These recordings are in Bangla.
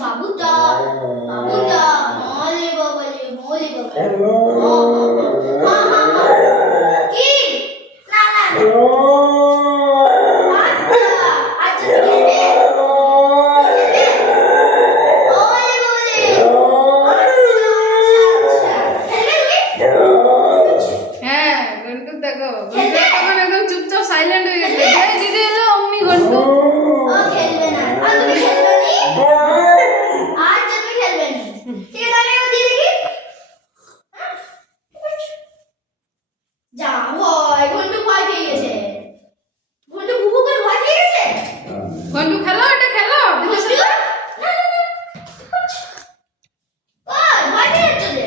বাবুটা বাবুটা মলে বাবালে মলে বাবা কি না না আচ্ছা খেলবে ওলে বাবালে হ্যাঁ ঘন্টু দেখো ঘন্টু তখন একদম চুপচাপ সাইলেন্ট হয়ে গেছে যে দিদি এলো অমনি ঘন্টু ও খেলবে না আর তুমি খেলবে নি আচ্ছা তুমি খেলবে নি ঠিক আছে আমি ওকে দিয়ে দেখি যা ভয় ঘন্টু ভয় পেয়ে গেছে ঘন্টু ভুবু করে ভয় পেয়ে গেছে ঘন্টু খেলো এটা খেলো দিদির সাথে ওই ভয় পেয়ে যাচ্ছে যে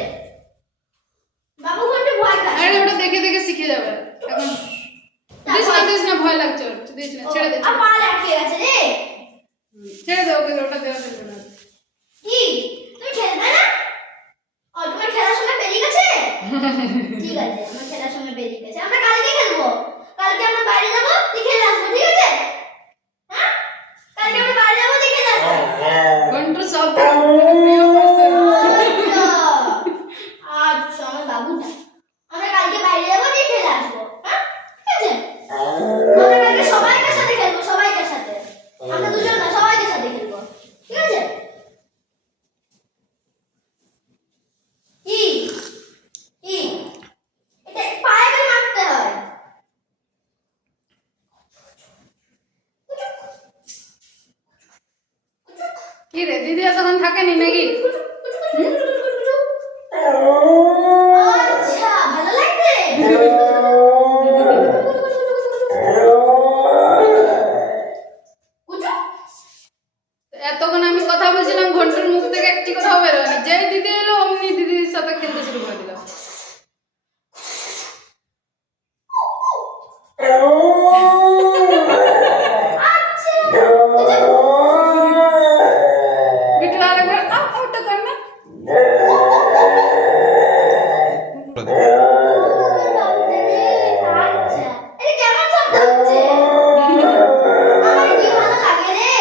বাবু ঘন্টু ভয় খায় আরে ওটা দেখে দেখে শিখে যাবে এখন দিস না ভয় লাগছে ওর দিস না ছেড়ে দে আর পা আটকে গেছে রে ছেড়ে দে ওকে ওটা দেওয়া যাবে না কি তুমি খেলবে না ও তোমার খেলার সময় পেরিয়ে গেছে ঠিক আছে আমার খেলার সময় পেরিয়ে গেছে আমরা কালকে খেলবো কালকে আমরা বাইরে যাবো দিয়ে খেলে আসবো ঠিক আছে হ্যাঁ কালকে আমরা বাইরে যাবো দিয়ে খেলে আসবো ঘন্টু সব প্রিয় পার্সন আচ্ছা আমার বাবুটা আমরা কালকে বাইরে যাবো দিয়ে খেলে আসবো হ্যাঁ ঠিক আছে আমরা কালকে সবাইকার সাথে খেলবো সবাইকার সাথে আমরা দুজন না সবাইকার সাথে খেলবো ঠিক আছে কি কি এটা পায়ে করে মারতে হয় কি রে দিদি তখন থাকেনি নাকি আচ্ছা ভালো লাগবে তখন আমি কথা বলছিলাম ঘন্টুর মুখ থেকে একটি কথাও বেরোয়নি যেই দিদি এলো অমনি দিদির সাথে খেলতে শুরু করে দিলাম বিটু আরেকবার আউটটা কর না আচ্ছা এটা কেমন শব্দ হচ্ছে আমার কি ভালো লাগে রে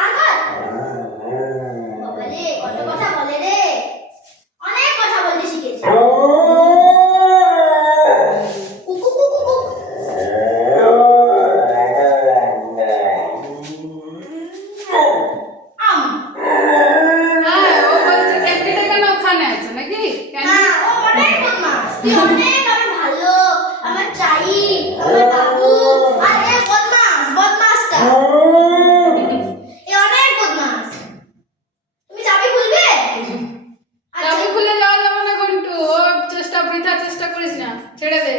আঘাত বাবা রে কত কথা বলে রে অনেক কথা বলতে শিখেছে কুকু কুকু কুকু আম হ্যাঁ ও বলছে ক্যান্টিনে কেন ওখানে আছে নাকি না ও অনেক বদমাস তুই অনেক আমি ভালো আমার চাই আমার বাবু আর এ বদমাস বদমাসটা এ অনেক বদমাস তুমি চাবি খুলবে চাবি খুলে যাওয়া যাবে না ঘন্টু ও চেষ্টা বৃথা চেষ্টা করিস না ছেড়ে দে